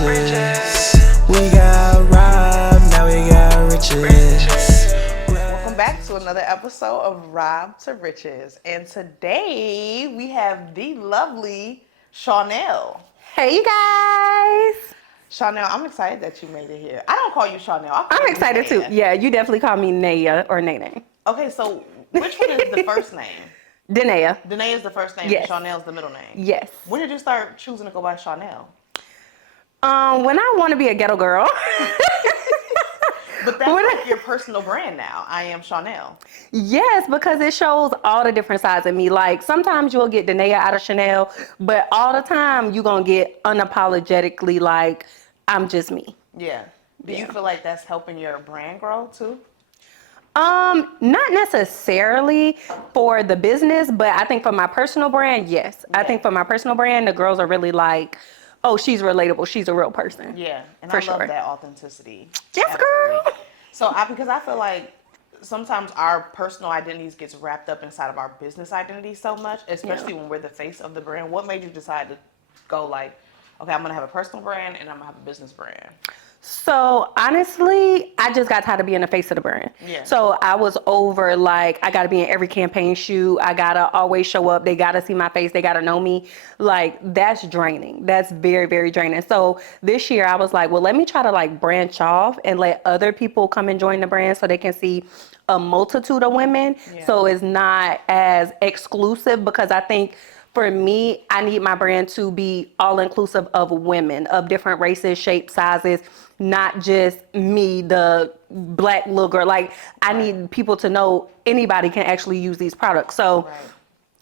riches. We got robbed, now we got riches. Welcome back to another episode of Rob to Riches. And today we have the lovely Shawn. Hey, you guys. Shawn, I'm excited that you made it here. I don't call you Shawn. I'm excited too. Yeah, you definitely call me Naya or Nene. Okay, so which one is the first name? Danae. Danae is the first name, Yes. and Shawn's the middle name. Yes. When did you start choosing to go by Shawn? When I want to be a ghetto girl. But that's like your personal brand now. I am Shawn. Yes, because it shows all the different sides of me. Like sometimes you'll get Danae out of Chanel, but all the time you're going to get unapologetically like, I'm just me. Yeah. Do you feel like that's helping your brand grow too? Not necessarily for the business, but I think for my personal brand, yes. Yeah. I think for my personal brand, the girls are really like, oh, she's relatable. She's a real person. Yeah, and for I sure. love that authenticity. Yes, Absolutely. girl. So, because I feel like sometimes our personal identities gets wrapped up inside of our business identity so much, especially when we're the face of the brand. What made you decide to go like, okay, I'm gonna have a personal brand and I'm gonna have a business brand? So honestly, I just got tired of being the face of the brand. Yeah. So I was over like, I gotta be in every campaign shoot. I gotta always show up. They gotta see my face. They gotta know me. Like that's draining. That's very, very draining. So this year I was like, well, let me try to like branch off and let other people come and join the brand so they can see a multitude of women. Yeah. So it's not as exclusive because I think for me, I need my brand to be all inclusive of women of different races, shapes, sizes, not just me, the black little girl. Like I need people to know anybody can actually use these products. So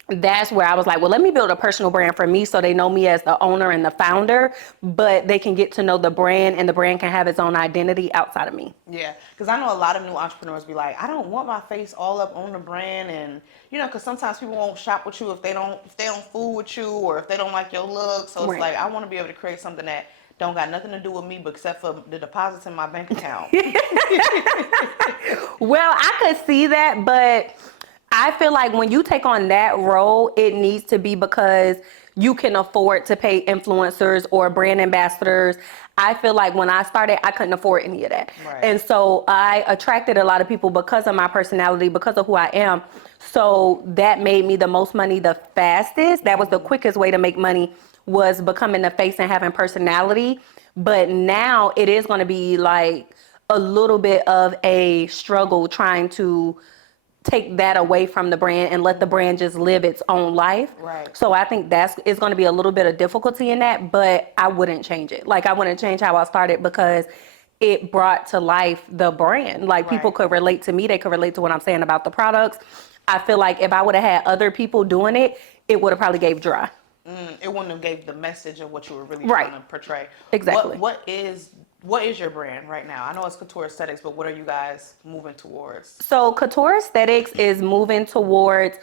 that's where I was like, well, let me build a personal brand for me so they know me as the owner and the founder, but they can get to know the brand and the brand can have its own identity outside of me. Yeah, because I know a lot of new entrepreneurs be like, I don't want my face all up on the brand, and you know, because sometimes people won't shop with you if they don't fool with you or if they don't like your look. So it's like I want to be able to create something that don't got nothing to do with me, but except for the deposits in my bank account. Well, I could see that, but I feel like when you take on that role, it needs to be because you can afford to pay influencers or brand ambassadors. I feel like when I started, I couldn't afford any of that. Right. And so I attracted a lot of people because of my personality, because of who I am. So that made me the most money the fastest. That was the quickest way to make money, was becoming the face and having personality. But now it is going to be like a little bit of a struggle trying to take that away from the brand and let the brand just live its own life. Right. So I think it's going to be a little bit of difficulty in that, but I wouldn't change it. Like I wouldn't change how I started because it brought to life the brand. Like people could relate to me. They could relate to what I'm saying about the products. I feel like if I would have had other people doing it, it would have probably gave dry. It wouldn't have gave the message of what you were really trying to portray. Exactly. What is your brand right now? I know it's Couture Aesthetics, but what are you guys moving towards? So Couture Aesthetics is moving towards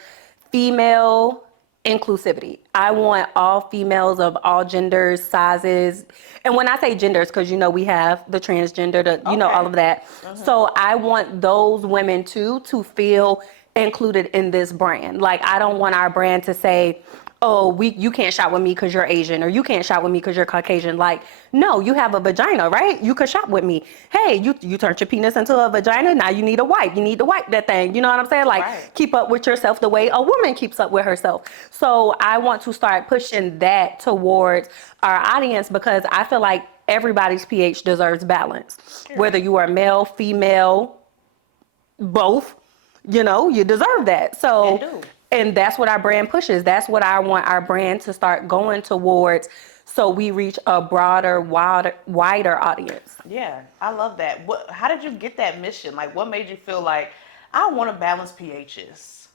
female inclusivity. I want all females of all genders, sizes. And when I say genders, because you know we have the transgender, you know, all of that. So I want those women too to feel included in this brand. Like I don't want our brand to say, oh, you can't shop with me because you're Asian, or you can't shop with me because you're Caucasian. Like, no, you have a vagina, right? You could shop with me. Hey, you turned your penis into a vagina. Now you need a wipe. You need to wipe that thing. You know what I'm saying? Like, keep up with yourself the way a woman keeps up with herself. So I want to start pushing that towards our audience because I feel like everybody's pH deserves balance. Sure. Whether you are male, female, both, you know, you deserve that. So. And that's what our brand pushes. That's what I want our brand to start going towards so we reach a broader, wider audience. Yeah, I love that. How did you get that mission? Like, what made you feel like, I want to balance pHs?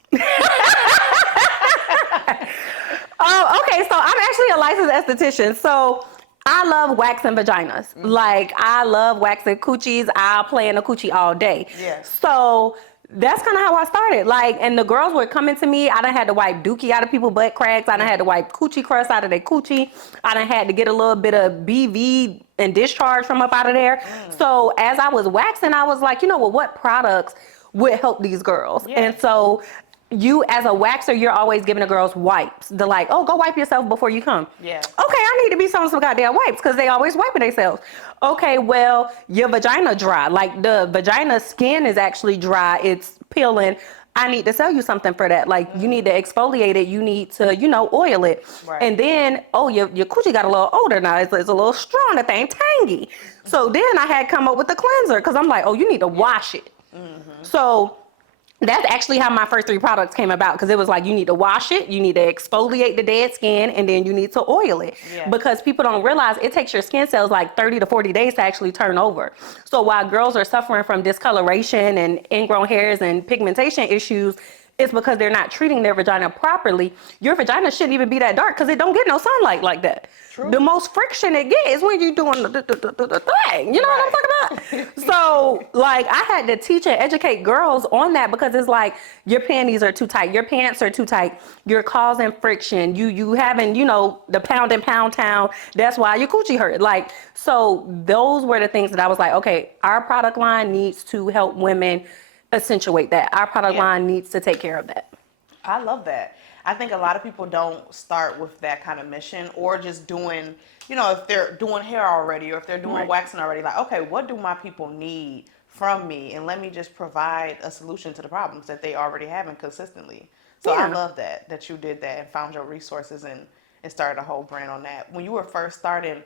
Oh, okay. So I'm actually a licensed esthetician. So I love waxing vaginas. Like, I love waxing coochies. I'll play in a coochie all day. Yeah. So that's kind of how I started. Like, and the girls were coming to me. I done had to wipe dookie out of people's butt cracks. I done had to wipe coochie crust out of their coochie. I done had to get a little bit of BV and discharge from up out of there. So as I was waxing, I was like, you know what products would help these girls? Yeah. And so you as a waxer, you're always giving the girls wipes. They're like, oh, go wipe yourself before you come. Yeah. Okay, I need to be selling some goddamn wipes because they always wiping themselves. Okay, well, your vagina dry. Like the vagina skin is actually dry. It's peeling. I need to sell you something for that. Like you need to exfoliate it. You need to, oil it. Right. And then, your coochie got a little older now. It's a little strong. The thing tangy. So then I had come up with the cleanser because I'm like, oh, you need to wash it. So that's actually how my first 3 products came about, because it was like, you need to wash it, you need to exfoliate the dead skin, and then you need to oil it. Yeah. Because people don't realize it takes your skin cells like 30 to 40 days to actually turn over. So while girls are suffering from discoloration and ingrown hairs and pigmentation issues, it's because they're not treating their vagina properly. Your vagina shouldn't even be that dark because it don't get no sunlight like that. True. The most friction it gets is when you're doing the thing. You know what I'm talking about? So, like, I had to teach and educate girls on that, because it's like, your panties are too tight, your pants are too tight, you're causing friction, you having, the pound and pound town. That's why your coochie hurt. Like, so those were the things that I was like, okay, our product line needs to help women accentuate that. Our product line needs to take care of that. I love that. I think a lot of people don't start with that kind of mission, or just doing, if they're doing hair already, or if they're doing waxing already, like, okay, what do my people need from me? And let me just provide a solution to the problems that they already having consistently. So I love that you did that and found your resources and started a whole brand on that. When you were first starting,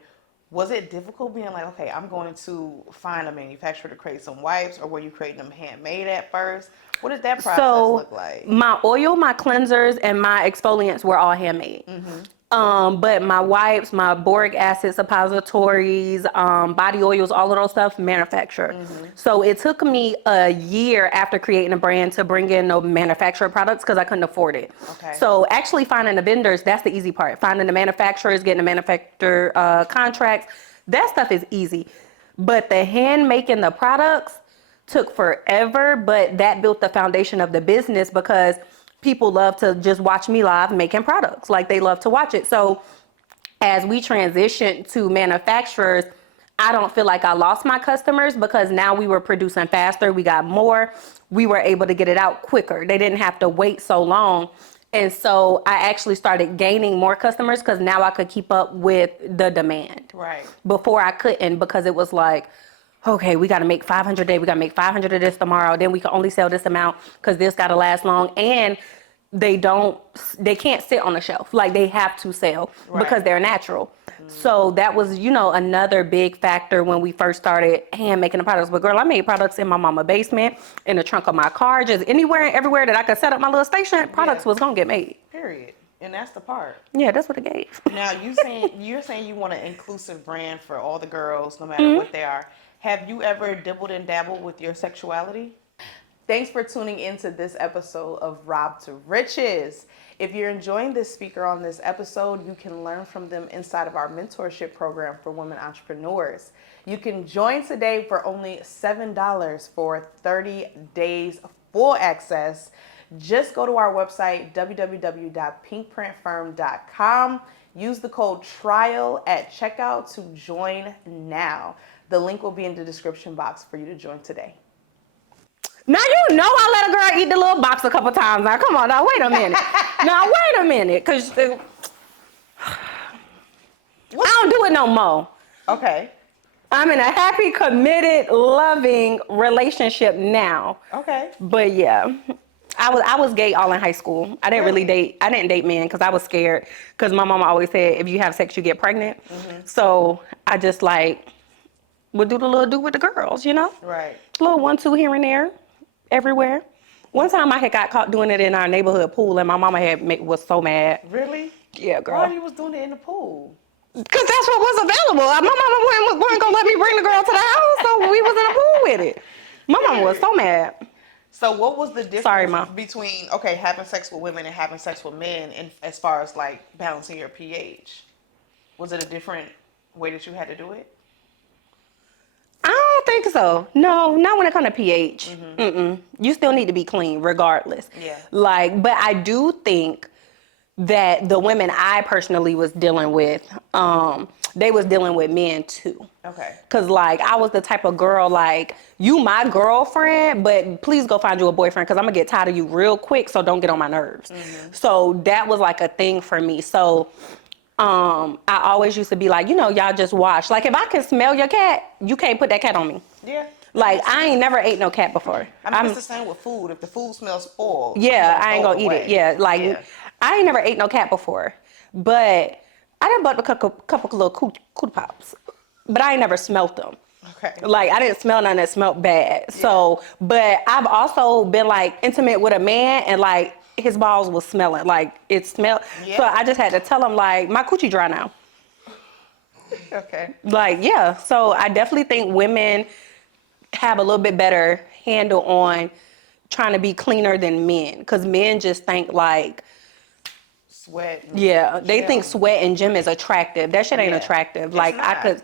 was it difficult being like, okay, I'm going to find a manufacturer to create some wipes, or were you creating them handmade at first? What did that process look like? My oil, my cleansers, and my exfoliants were all handmade. But my wipes, my boric acid suppositories, body oils, all of those stuff, manufactured. So it took me a year after creating a brand to bring in the manufacturer products, because I couldn't afford it. Okay. So actually finding the vendors, that's the easy part. Finding the manufacturers, getting the manufacturer contracts, that stuff is easy. But the hand making the products took forever, but that built the foundation of the business, because people love to just watch me live making products. Like, they love to watch it. So as we transitioned to manufacturers, I don't feel like I lost my customers, because now we were producing faster. We got more. We were able to get it out quicker. They didn't have to wait so long. And so I actually started gaining more customers, because now I could keep up with the demand. Right. Before I couldn't, because it was like, okay, we got to make 500 a day. We got to make 500 of this tomorrow. Then we can only sell this amount, because this got to last long. And they can't sit on the shelf. Like, they have to sell because they're natural. So that was, another big factor when we first started hand making the products. But girl, I made products in my mama's basement, in the trunk of my car, just anywhere and everywhere that I could set up my little station, products was going to get made. Period. And that's the part. Yeah, that's what it gave. Now, you're saying you want an inclusive brand for all the girls, no matter what they are. Have you ever dibbled and dabbled with your sexuality? Thanks for tuning into this episode of Rob to Riches. If you're enjoying this speaker on this episode, you can learn from them inside of our mentorship program for women entrepreneurs. You can join today for only $7 for 30 days full access. Just go to our website, www.pinkprintfirm.com. Use the code TRIAL at checkout to join now. The link will be in the description box for you to join today. Now, I let a girl eat the little box a couple times. Now, come on. Now, wait a minute. Because I don't do it no more. Okay. I'm in a happy, committed, loving relationship now. Okay. But yeah, I was gay all in high school. I didn't really date. I didn't date men because I was scared. Because my mama always said, if you have sex, you get pregnant. So I just would do the little do with the girls, Right. A little 1-2 here and there, everywhere. One time I had got caught doing it in our neighborhood pool, and my mama was so mad. Really? Yeah, girl. Why you was doing it in the pool? Because that's what was available. My mama wasn't going to let me bring the girl to the house, so we was in the pool with it. My mama was so mad. So what was the difference between, having sex with women and having sex with men, and as far as balancing your pH? Was it a different way that you had to do it? I don't think so. No, not when it comes to pH. You still need to be clean regardless. Yeah. But I do think that the women I personally was dealing with, they was dealing with men too. Okay. Cause like I was the type of girl like, you my girlfriend, but please go find you a boyfriend because I'm gonna get tired of you real quick, so don't get on my nerves. So that was like a thing for me. So I always used to be like, y'all just watch. Like if I can smell your cat, you can't put that cat on me. Yeah. Like I ain't never ate no cat before. I mean, it's the same with food. If the food smells spoiled, Yeah, I ain't gonna eat it. Yeah, like I ain't never ate no cat before, but I done bought a couple little cootie pops, but I ain't never smelt them. Okay. Like I didn't smell none that smelled bad. Yeah. So, but I've also been like intimate with a man and like his balls was smelling, like it smelled. Yeah. So I just had to tell him like my coochie dry now. Okay. Like yeah. So I definitely think women have a little bit better handle on trying to be cleaner than men, because men just think like Sweat. they think sweat and gym is attractive. That shit ain't attractive. It's Like I not. could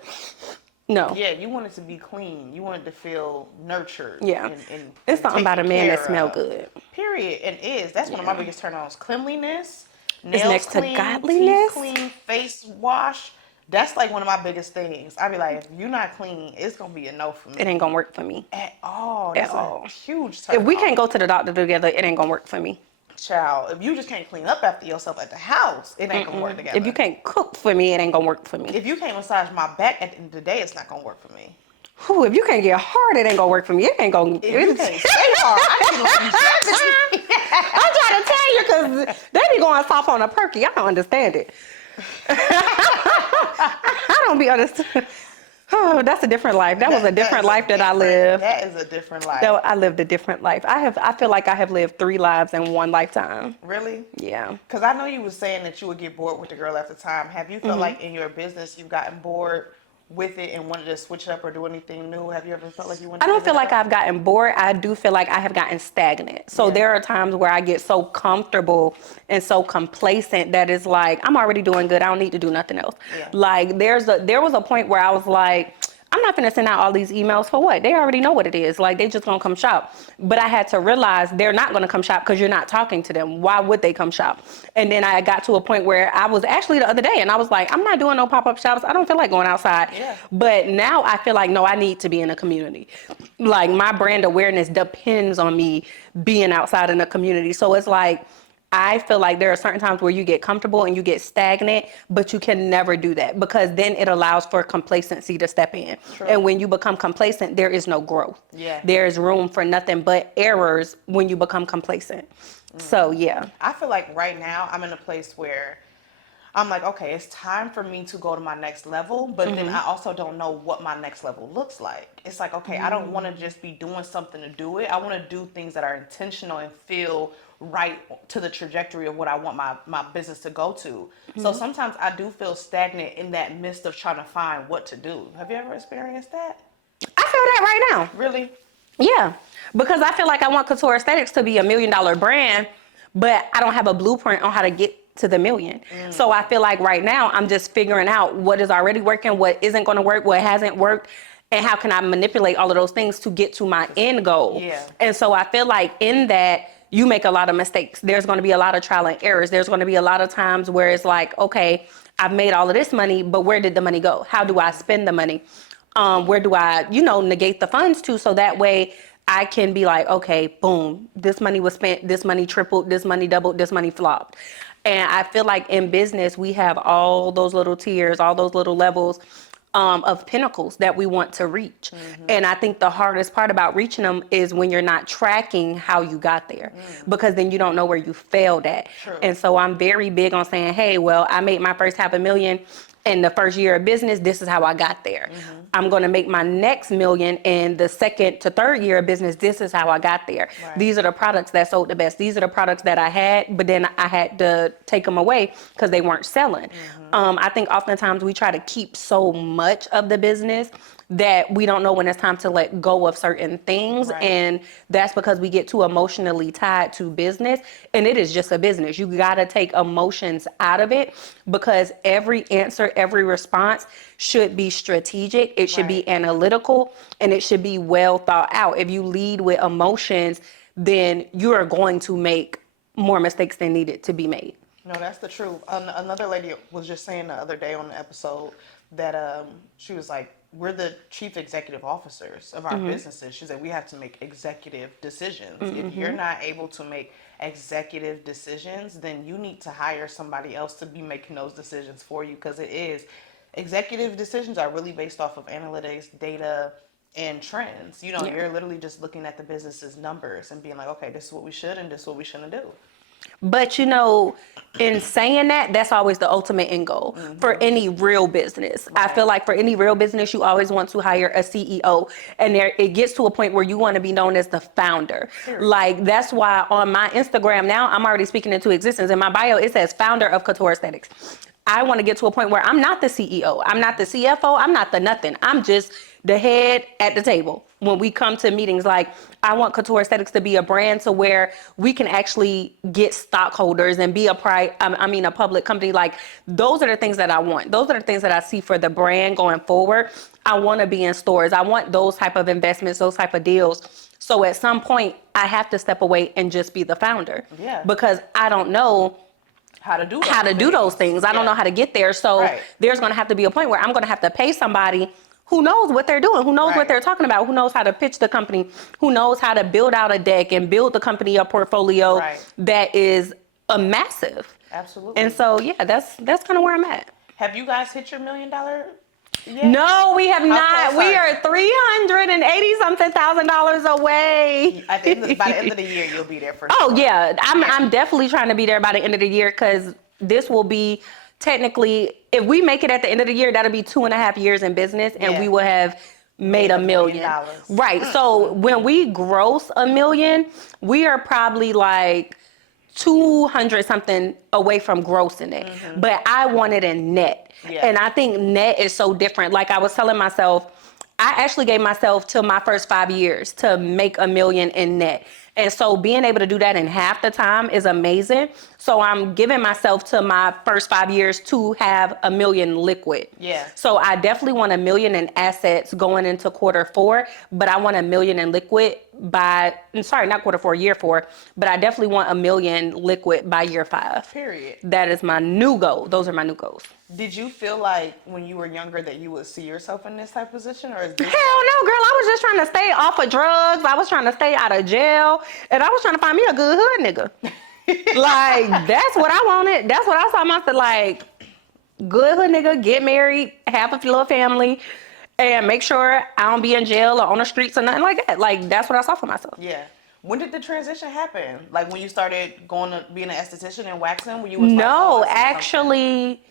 no. Yeah, you want it to be clean. You want it to feel nurtured. Yeah. And It's something about a man that taken smell care of. good. Period. And that's one of my biggest turn-ons. Cleanliness, It's nails next to clean, godliness. teeth clean, face wash. That's like one of my biggest things. I be like, if you're not clean, it's gonna be a no for me. It ain't gonna work for me. At all. That's At all. a huge turn. If we can't go to the doctor together, it ain't gonna work for me. Child, if you just can't clean up after yourself at the house, it ain't gonna work together. If you can't cook for me, it ain't gonna work for me. If you can't massage my back at the end of the day, it's not gonna work for me. Whew, if you can't get hard, it ain't gonna work for me. It ain't gonna. If you can't stay hard, I need longevity. I'm trying to tell you because they be going soft on a perky. I don't understand it. I don't be understand. Oh, that's a different life. That was a different life that I lived. That is a different life. I lived a different life. I feel like I have lived 3 lives in one lifetime. Really? Yeah. Because I know you were saying that you would get bored with the girl after time. Have you felt like in your business you've gotten bored with it and wanted to switch it up or do anything new? Have you ever felt like you wanted I don't feel like I've gotten bored. I do feel like I have gotten stagnant. So there are times where I get so comfortable and so complacent that it's like, I'm already doing good. I don't need to do nothing else. Yeah. Like there was a point where I was like, I'm not gonna send out all these emails for what? They already know what it is. Like they just gonna come shop. But I had to realize they're not gonna come shop because you're not talking to them. Why would they come shop? And then I got to a point where I was actually the other day and I was like, I'm not doing no pop-up shops. I don't feel like going outside. Yeah. But now I feel like, no, I need to be in a community. Like my brand awareness depends on me being outside in the community. So it's like, I feel like there are certain times where you get comfortable and you get stagnant, but you can never do that because then it allows for complacency to step in. True. And when you become complacent, there is no growth. Yeah. There is room for nothing but errors when you become complacent. So, yeah. I feel like right now I'm in a place where I'm like, okay, it's time for me to go to my next level, but then I also don't know what my next level looks like. It's like, okay, I don't want to just be doing something to do it. I want to do things that are intentional and feel right to the trajectory of what I want my business to go to. So sometimes I do feel stagnant in that midst of trying to find what to do. Have you ever experienced that? I feel that right now. Really? Yeah, because I feel like I want Couture Aesthetics to be $1 million brand, but I don't have a blueprint on how to get to the million. So I feel like right now I'm just figuring out what is already working, what isn't going to work, what hasn't worked, and how can I manipulate all of those things to get to my end goal. Yeah. And so I feel like in that you make a lot of mistakes. There's going to be a lot of trial and errors. There's going to be a lot of times where it's like, okay, I've made all of this money, but where did the money go? How do I spend the money? Where do I, negate the funds to so that way I can be like, okay, boom, this money was spent, this money tripled, this money doubled, this money flopped. And I feel like in business, we have all those little tiers, all those little levels of pinnacles that we want to reach. And I think the hardest part about reaching them is when you're not tracking how you got there, because then you don't know where you failed at. True. And so I'm very big on saying, hey, well, I made my first $500,000 in the first year of business. This is how I got there. I'm going to make my next $1 million in the second to third year of business. This is how I got there. Right. These are the products that sold the best. These are the products that I had, but then I had to take them away because they weren't selling. I think oftentimes we try to keep so much of the business that we don't know when it's time to let go of certain things. Right. And that's because we get too emotionally tied to business. And it is just a business. You got to take emotions out of it because every answer, every response should be strategic. It should be analytical and it should be well thought out. If you lead with emotions, then you are going to make more mistakes than needed to be made. No, that's the truth. Another lady was just saying the other day on the episode that she was like, we're the chief executive officers of our businesses. She said we have to make executive decisions. If you're not able to make executive decisions, then you need to hire somebody else to be making those decisions for you, because executive decisions are really based off of analytics, data, and trends. You know, you're literally just looking at the business's numbers and being like, okay, this is what we should and this is what we shouldn't do. But you know, in saying that, that's always the ultimate end goal for any real business. Right. I feel like for any real business, you always want to hire a CEO, and it gets to a point where you want to be known as the founder. Period. Like, that's why on my Instagram now, I'm already speaking into existence. In my bio, it says founder of Couture Aesthetics. I want to get to a point where I'm not the CEO. I'm not the CFO. I'm not the nothing. I'm just the head at the table. When we come to meetings, like, I want Couture Aesthetics to be a brand to where we can actually get stockholders and be a public company. Like, those are the things that I want. Those are the things that I see for the brand going forward. I want to be in stores. I want those type of investments, those type of deals. So at some point, I have to step away and just be the founder. Yeah. Because I don't know How to do those things. I don't know how to get there. So there's going to have to be a point where I'm going to have to pay somebody who knows what they're doing, who knows what they're talking about, who knows how to pitch the company, who knows how to build out a deck and build the company a portfolio that is a massive. Absolutely. And so, yeah, that's kind of where I'm at. Have you guys hit your $1 million yet? No, we have not. close We are are $380-something thousand By away. the end of the year, you'll be there for Oh, sure. yeah. I'm definitely trying to be there by the end of the year, because this will be technically, if we make it at the end of the year, that'll be 2.5 years in business, and we will have made $1 million. Right. So when we gross $1 million, we are probably like 200 something away from grossing it. But I want it in net. And I think net is so different. Like, I was telling myself, I actually gave myself till my first 5 years to make $1 million in net. And so being able to do that in half the time is amazing. So I'm giving myself to my first 5 years to have $1 million liquid. Yeah. So I definitely want $1 million in assets going into Q4, but I want $1 million in liquid not Q4, year 4, but I definitely want $1 million liquid by year 5. Period. That is my new goal. Those are my new goals. Did you feel like when you were younger that you would see yourself in this type of position, or is this? Hell no, girl. I was just trying to stay off of drugs. I was trying to stay out of jail. And I was trying to find me a good hood nigga. Like, that's what I wanted. That's what I saw myself, like, good hood nigga, get married, have a little family, and make sure I don't be in jail or on the streets or nothing like that. Like, that's what I saw for myself. Yeah. When did the transition happen? Like, when you started going to being an esthetician and waxing? When you was No, actually,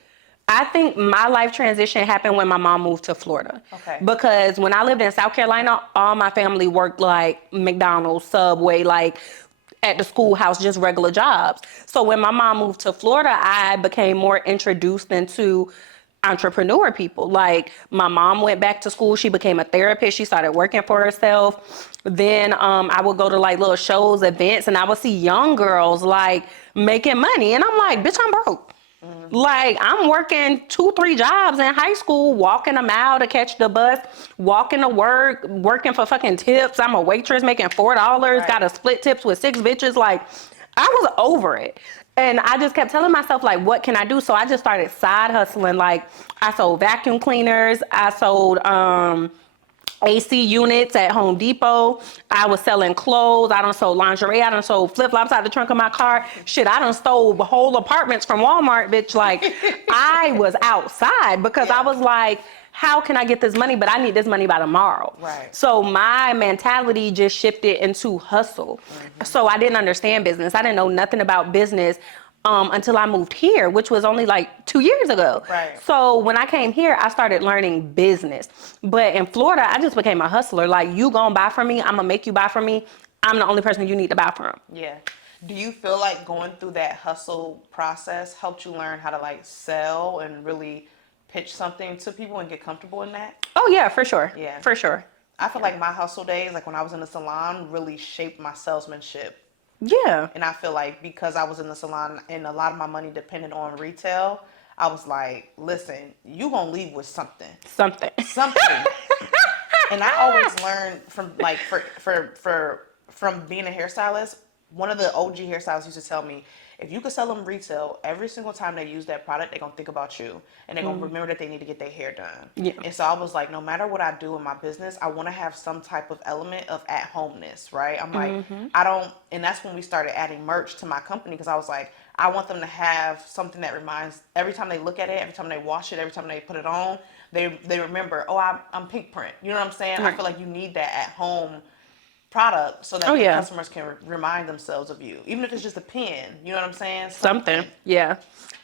I think my life transition happened when my mom moved to Florida. Okay. Because when I lived in South Carolina, all my family worked like McDonald's, Subway, like at the schoolhouse, just regular jobs. So when my mom moved to Florida, I became more introduced into entrepreneur people. Like, my mom went back to school. She became a therapist. She started working for herself. Then I would go to like little shows, events, and I would see young girls like making money. And I'm like, bitch, I'm broke. Like, I'm working 2-3 jobs in high school, walking a mile to catch the bus, walking to work, working for fucking tips. I'm a waitress making $4, got to split tips with 6 bitches. Like, I was over it. And I just kept telling myself, like, what can I do? So I just started side hustling. Like, I sold vacuum cleaners. I sold AC units at Home Depot. I was selling clothes. I done sold lingerie. I done sold flip-flops out the trunk of my car. Shit, I done stole whole apartments from Walmart, bitch. Like, I was outside because I was like, how can I get this money? But I need this money by tomorrow. Right. So my mentality just shifted into hustle. So I didn't understand business. I didn't know nothing about business until I moved here, which was only like 2 years ago. Right. So when I came here, I started learning business. But in Florida, I just became a hustler. Like, you gonna buy from me, I'm gonna make you buy from me. I'm the only person you need to buy from. Yeah. Do you feel like going through that hustle process helped you learn how to like sell and really pitch something to people and get comfortable in that? Oh yeah, for sure. Yeah. For sure. I feel like my hustle days, like when I was in the salon, really shaped my salesmanship. Yeah. And I feel like because I was in the salon and a lot of my money depended on retail, I was like, listen, you gonna leave with something. Something. And I always learned from like from being a hairstylist. One of the OG hairstylists used to tell me, if you could sell them retail, every single time they use that product, they're going to think about you. And they're going to remember that they need to get their hair done. Yeah. And so I was like, no matter what I do in my business, I want to have some type of element of at-homeness, right? I'm like, I don't, and that's when we started adding merch to my company, because I was like, I want them to have something that reminds, every time they look at it, every time they wash it, every time they put it on, they remember, oh, I'm pink print. You know what I'm saying? I feel like you need that at-home product so that the customers can remind themselves of you, even if it's just a pen. You know what I'm saying? Something. Yeah.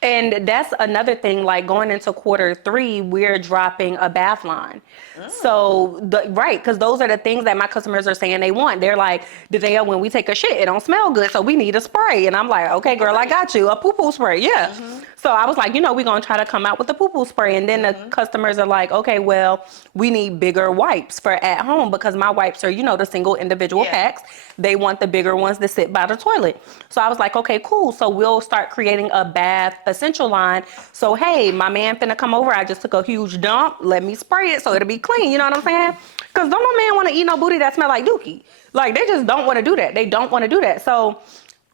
And that's another thing, like going into Q3, we're dropping a bath line. So, right, because those are the things that my customers are saying they want. They're like, Danielle, when we take a shit, it don't smell good, so we need a spray. And I'm like, okay, girl, I got you. A poo-poo spray, yeah. So I was like, we're going to try to come out with a poo-poo spray. And then the customers are like, okay, well, we need bigger wipes for at home, because my wipes are, the single individual packs. They want the bigger ones that sit by the toilet. So I was like, okay, cool. So we'll start creating a bath essential line. So, hey, my man finna come over. I just took a huge dump. Let me spray it so it'll be clean. You know what I'm saying? Because don't no man want to eat no booty that smell like dookie. Like, they just don't want to do that. They don't want to do that. So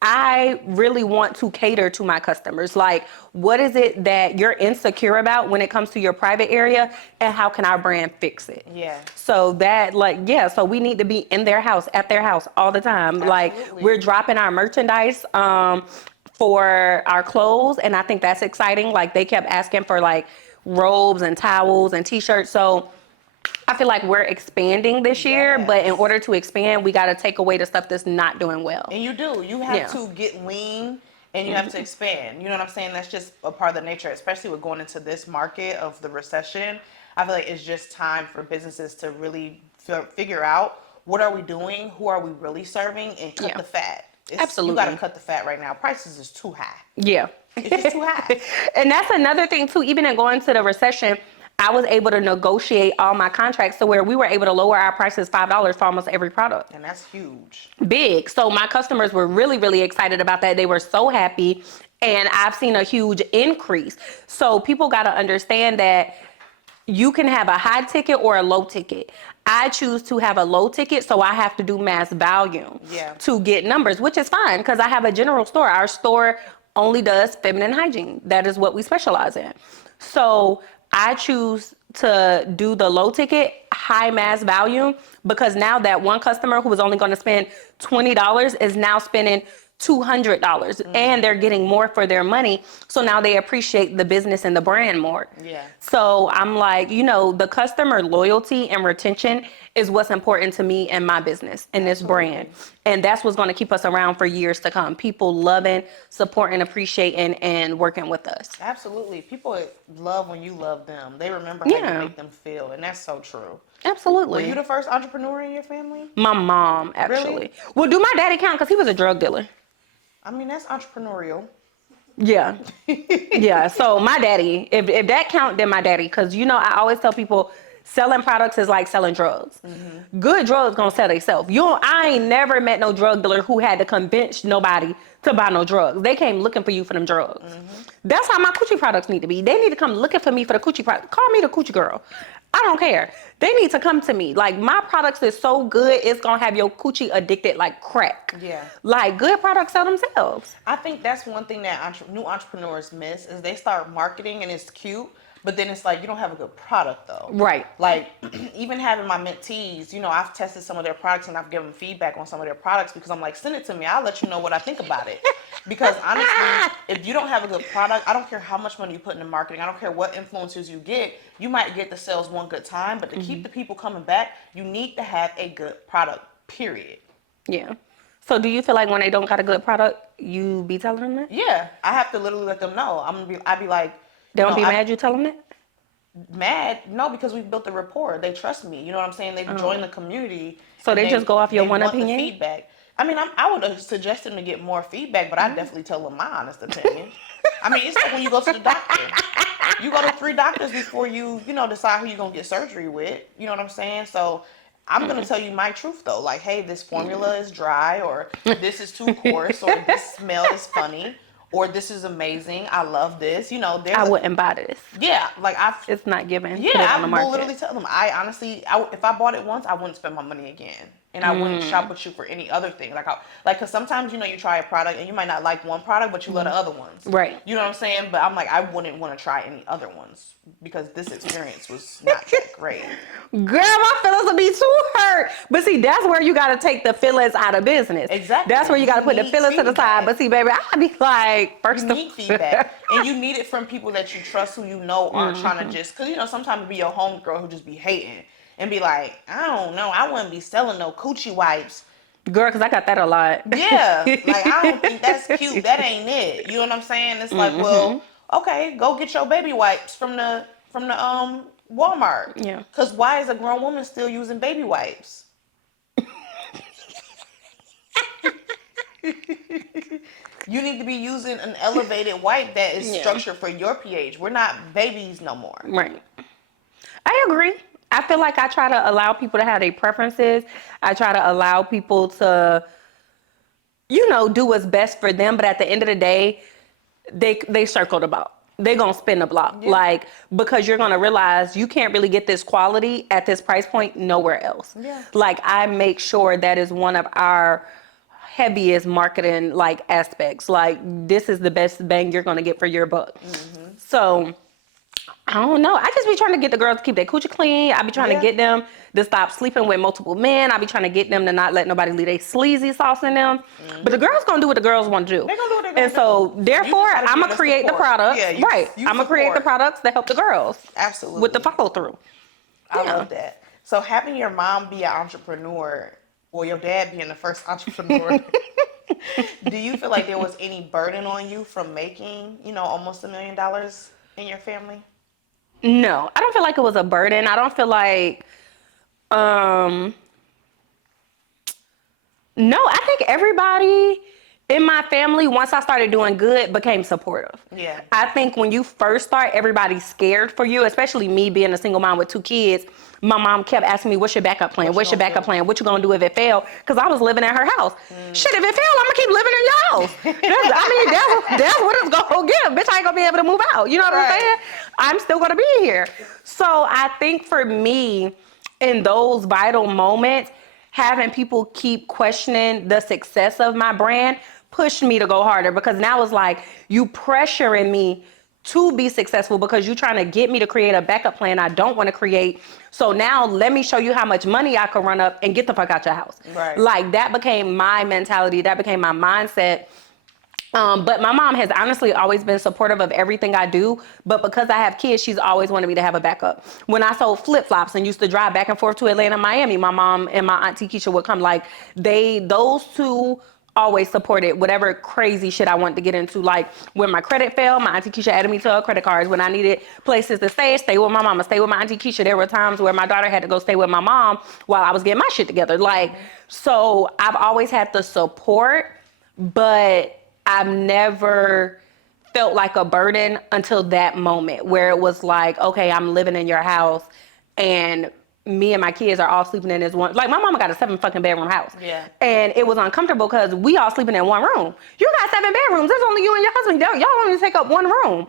I really want to cater to my customers. Like, what is it that you're insecure about when it comes to your private area, and how can our brand fix it? Yeah. So that, so we need to be in their house, at their house all the time. Absolutely. Like, we're dropping our merchandise for our clothes, and I think that's exciting. Like, they kept asking for like robes and towels and t-shirts. So I feel like we're expanding this year, but in order to expand, we got to take away the stuff that's not doing well. And you do. You have to get lean, and you have to expand. You know what I'm saying? That's just a part of the nature, especially with going into this market of the recession. I feel like it's just time for businesses to really figure out, what are we doing, who are we really serving, and cut the fat. Absolutely. You got to cut the fat right now. Prices is too high. Yeah. It's just too high. And that's another thing too, even in going to the recession, I was able to negotiate all my contracts to where we were able to lower our prices $5 for almost every product. And that's huge. Big. So my customers were really, really excited about that. They were so happy. And I've seen a huge increase. So people got to understand that you can have a high ticket or a low ticket. I choose to have a low ticket, so I have to do mass volume to get numbers, which is fine because I have a general store. Our store only does feminine hygiene. That is what we specialize in. So I choose to do the low ticket, high mass volume, because now that one customer who was only going to spend $20 is now spending $200 and they're getting more for their money. So now they appreciate the business and the brand more. Yeah. So I'm like, the customer loyalty and retention is what's important to me and my business and this brand. And that's what's going to keep us around for years to come. People loving, supporting, appreciating, and working with us. Absolutely. People love when you love them. They remember how you make them feel. And that's so true. Absolutely. Were you the first entrepreneur in your family? My mom, actually. Really? Well, do my daddy count? Because he was a drug dealer. I mean, that's entrepreneurial. Yeah. Yeah. So my daddy, if that count, then my daddy. Because, I always tell people selling products is like selling drugs. Good drugs gonna sell themselves. I ain't never met no drug dealer who had to convince nobody to buy no drugs. They came looking for you for them drugs. That's how my Couture products need to be. They need to come looking for me for the Couture product. Call me the Couture girl. I don't care. They need to come to me. Like, my products is so good, it's gonna have your Couture addicted like crack. Yeah. Like, good products sell themselves. I think that's one thing that new entrepreneurs miss is they start marketing and it's cute, but then it's like, you don't have a good product though. Right. Like, even having my mentees, I've tested some of their products and I've given feedback on some of their products because I'm like, send it to me. I'll let you know what I think about it. Because honestly, if you don't have a good product, I don't care how much money you put into marketing. I don't care what influencers you get. You might get the sales one good time, but to keep the people coming back, you need to have a good product, period. Yeah. So do you feel like when they don't got a good product, you be telling them that? Yeah. I have to literally let them know. I'd be like, they don't be mad you tell them that? Mad? No, because we've built a rapport. They trust me. You know what I'm saying? They've joined the community. So they just go off your one opinion? The feedback. I mean, I would suggest them to get more feedback, but I definitely tell them my honest opinion. I mean, it's like when you go to the doctor. You go to 3 doctors before you decide who you're going to get surgery with. You know what I'm saying? So I'm going to tell you my truth, though. Like, hey, this formula is dry, or this is too coarse, or this smell is funny. or this is amazing, I love this. You know, there's I wouldn't buy this. yeah, like It's not given. Put it yeah, on the I market. will literally tell them. I honestly, if I bought it once, I wouldn't spend my money again, and I wouldn't shop with you for any other thing. Because sometimes you try a product and you might not like one product, but you love the other ones. Right. You know what I'm saying? But I'm like, I wouldn't want to try any other ones because this experience was not that great. Girl, my feelings would be too hurt. But see, that's where you got to take the feelings out of business. Exactly. That's where you got to put the need feelings to the feedback. side. But see, baby, I'd be like, You need feedback, and you need it from people that you trust, who you know aren't trying to just. Because sometimes it be your homegirl who just be hating and be like, I don't know, I wouldn't be selling no coochie wipes. Girl, because I got that a lot. Yeah, like I don't think that's cute. That ain't it. You know what I'm saying? It's like, well, okay, go get your baby wipes from the Walmart. Yeah. Because why is a grown woman still using baby wipes? You need to be using an elevated wipe that is structured for your pH. We're not babies no more. Right. I agree. I feel like I try to allow people to have their preferences. I try to allow people to, do what's best for them. But at the end of the day, they circle the block. They're going to spin the block. Yeah. Because you're going to realize you can't really get this quality at this price point nowhere else. Yeah. I make sure that is one of our heaviest marketing aspects. This is the best bang you're going to get for your buck. Mm-hmm. So I don't know. I just be trying to get the girls to keep their coochie clean. I be trying to get them to stop sleeping with multiple men. I be trying to get them to not let nobody leave their sleazy sauce in them. Mm-hmm. But the girls gonna do what the girls want to do. They're gonna do what they're gonna do. And so therefore, I'm gonna create the products. Yeah, I'm gonna create the products that help the girls. Absolutely. With the follow through. I love that. So having your mom be an entrepreneur, or your dad being the first entrepreneur, do you feel like there was any burden on you from making, almost $1 million in your family? No, I don't feel like it was a burden. I don't feel like, no, I think everybody in my family, once I started doing good, became supportive. Yeah. I think when you first start, everybody's scared for you, especially me being a single mom with 2 kids. My mom kept asking me, what's your backup plan? What's your backup plan? What you gonna do if it fail? Because I was living at her house. Shit, if it fail, I'm gonna keep living in your house. That's what it's gonna give. Bitch, I ain't gonna be able to move out. You know what I'm saying? I'm still gonna be here. So I think for me, in those vital moments, having people keep questioning the success of my brand pushed me to go harder, because now it's like you pressuring me to be successful because you're trying to get me to create a backup plan I don't want to create. So now let me show you how much money I could run up and get the fuck out your house. Right. That became my mentality. That became my mindset. But my mom has honestly always been supportive of everything I do. But because I have kids, she's always wanted me to have a backup. When I sold flip-flops and used to drive back and forth to Atlanta, Miami, my mom and my auntie Keisha would come. Those two always supported whatever crazy shit I wanted to get into. When my credit failed, my auntie Keisha added me to her credit cards. When I needed places to stay with my mama, stay with my auntie Keisha. There were times where my daughter had to go stay with my mom while I was getting my shit together. So I've always had the support, but I've never felt like a burden until that moment where it was like, okay, I'm living in your house and me and my kids are all sleeping in this one. My mama got a 7 fucking bedroom house. Yeah. And it was uncomfortable because we all sleeping in one room. You got 7 bedrooms. There's only you and your husband. Y'all only take up one room.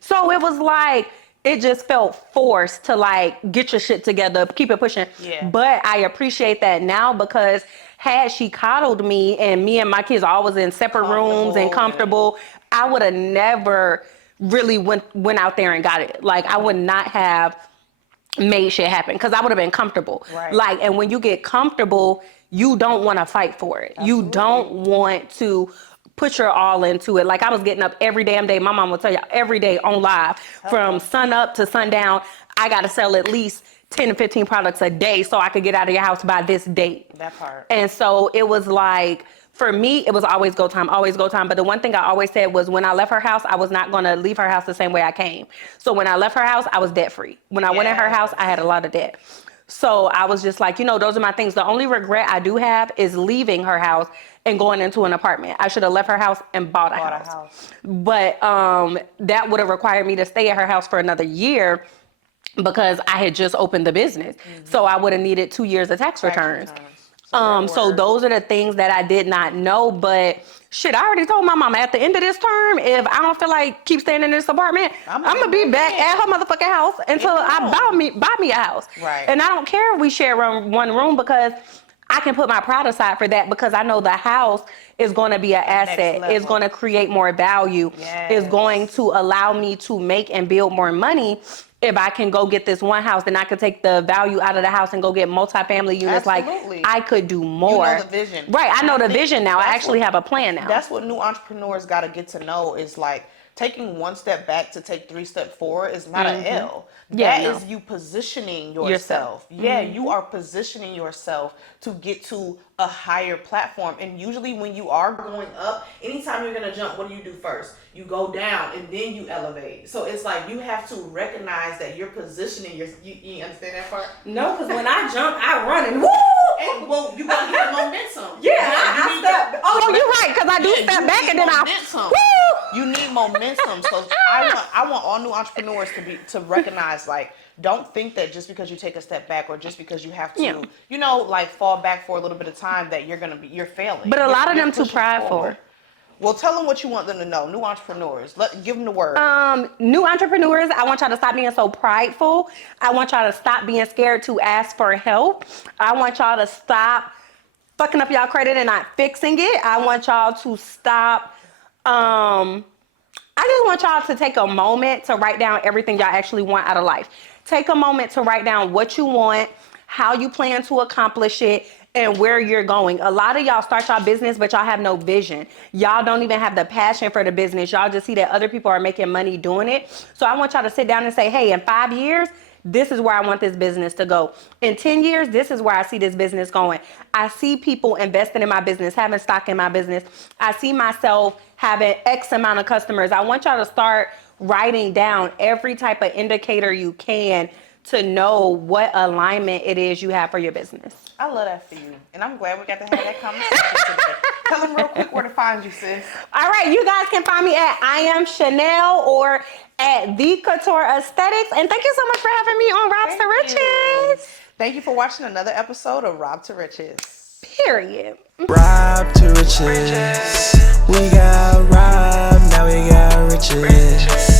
So it was it just felt forced to get your shit together, keep it pushing. Yeah. But I appreciate that now, because had she coddled me and me and my kids always in separate rooms and comfortable, I would have never really went out there and got it. I would not have made shit happen because I would have been comfortable. Right. And when you get comfortable, you don't want to fight for it. Absolutely. You don't want to put your all into it. I was getting up every damn day. My mom will tell you, every day on live, from sun up to sundown. I got to sell at least 10 to 15 products a day so I could get out of your house by this date. That part. And so it was for me, it was always go time, always go time. But the one thing I always said was when I left her house, I was not going to leave her house the same way I came. So when I left her house, I was debt free. When I went in her house, I had a lot of debt. So I was just those are my things. The only regret I do have is leaving her house and going into an apartment. I should have left her house and bought a house. But that would have required me to stay at her house for another year, because I had just opened the business. Mm-hmm. So I would have needed 2 years of tax returns. So those are the things that I did not know. But shit, I already told my mama at the end of this term, if I don't feel like keep staying in this apartment, I'm gonna be back at her motherfucking house until I buy me a house. Right. And I don't care if we share one room, because I can put my pride aside for that, because I know the house is going to be an asset. It's going to create more value. Yes. It's going to allow me to make and build more money. If I can go get this one house, then I could take the value out of the house and go get multifamily units. Absolutely. Like, I could do more. You know the vision. Right. I know the vision now. I actually have a plan now. That's what new entrepreneurs got to get to know, is like taking one step back to take 3 steps forward is not an L. That is you positioning yourself. Yeah, you are positioning yourself to get to a higher platform. And usually when you are going up, anytime you're going to jump, what do you do first? You go down and then you elevate. So it's like you have to recognize that you're positioning yourself. You understand that part? No, because when I jump, I run and woo! And well, you got to get the momentum. I step. Oh, you're right, because I do step back and then momentum. You need momentum. So I want all new entrepreneurs to recognize, like, don't think that just because you take a step back or just because you have to, like fall back for a little bit of time that you're failing. But a lot of them too prideful. Forward. Well, tell them what you want them to know. New entrepreneurs, give them the word. New entrepreneurs, I want y'all to stop being so prideful. I want y'all to stop being scared to ask for help. I want y'all to stop fucking up y'all credit and not fixing it. I want y'all to stop. I just want y'all to take a moment to write down everything y'all actually want out of life. Take a moment to write down what you want, how you plan to accomplish it, and where you're going. A lot of y'all start y'all business, but y'all have no vision. Y'all don't even have the passion for the business. Y'all just see that other people are making money doing it. So I want y'all to sit down and say, hey, in 5 years, this is where I want this business to go. In 10 years, this is where I see this business going. I see people investing in my business, having stock in my business. I see myself having X amount of customers. I want y'all to start writing down every type of indicator you can to know what alignment it is you have for your business. I love that for you. And I'm glad we got to have that conversation today. Tell them real quick where to find you, sis. All right, you guys can find me at I Am Chanel or at The Couture Aesthetics. And thank you so much for having me on Rob to Riches. Thank you for watching another episode of Rob to Riches. Period. Rob to riches. We got robbed, now we got riches.